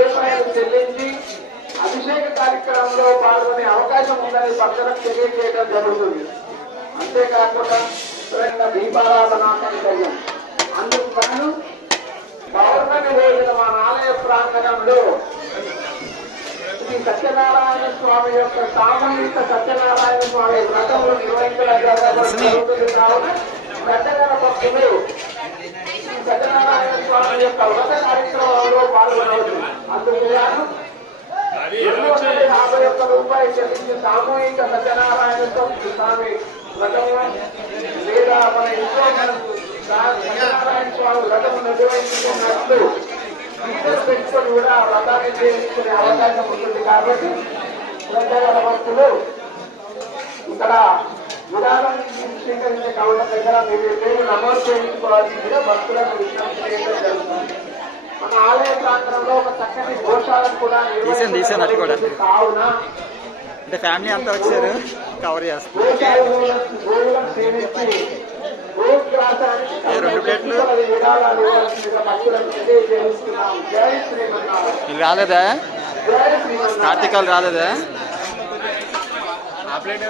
రూపాయలు చెల్లించి అభిషేక కార్యక్రమంలో పాల్గొనే అవకాశం ఉందని భక్తులకు తెలియజేయడం జరుగుతుంది. అంతేకాకుండా దీపారాధన కైంకర్యం అందుకు గాను పౌర్ణమి రోజున మన ఆలయ ప్రాంగణంలో శ్రీ సత్యనారాయణ స్వామి యొక్క సామూహిక సత్యనారాయణ స్వామి వ్రతంలో నిర్వహించడం జరుగుతుంది. కావున పెద్దగల భక్తులు సత్యనారాయణ స్వామి యొక్క వ్రత కార్యక్రమంలో పాల్గొనవచ్చు. అందుకు గాను 251 రూపాయలు చెల్లించి సామూహిక సత్యనారాయణ స్వామి వ్రతంలో లేదా మన ఇంట్లో సత్యనారాయణ స్వామి వ్రతం నిర్వహించుకున్నట్లు వీడియోలు పెట్టుకొని కూడా వ్రతాన్ని చేయించుకునే అవకాశం ఉంటుంది. కాబట్టి పెద్దగల భక్తులు ఇక్కడ విధానం స్వీకరించే కౌంటర్ దగ్గర మీరు పేరు నమోదు చేయించుకోవాల్సిందిగా భక్తులకు విజ్ఞప్తి చేయడం జరుగుతుంది. మన ఆలయ ప్రాంతంలో ఒక చక్కని గోశాలను కూడా నిర్వహించారు. కావున అంటే ఫ్యామిలీ అంతా వచ్చారు కవర్ చేస్తారు. 2 ప్లేట్లు వీళ్ళు రాలేదా? కార్తీకాలు రాలేదా? ఆ ప్లేట్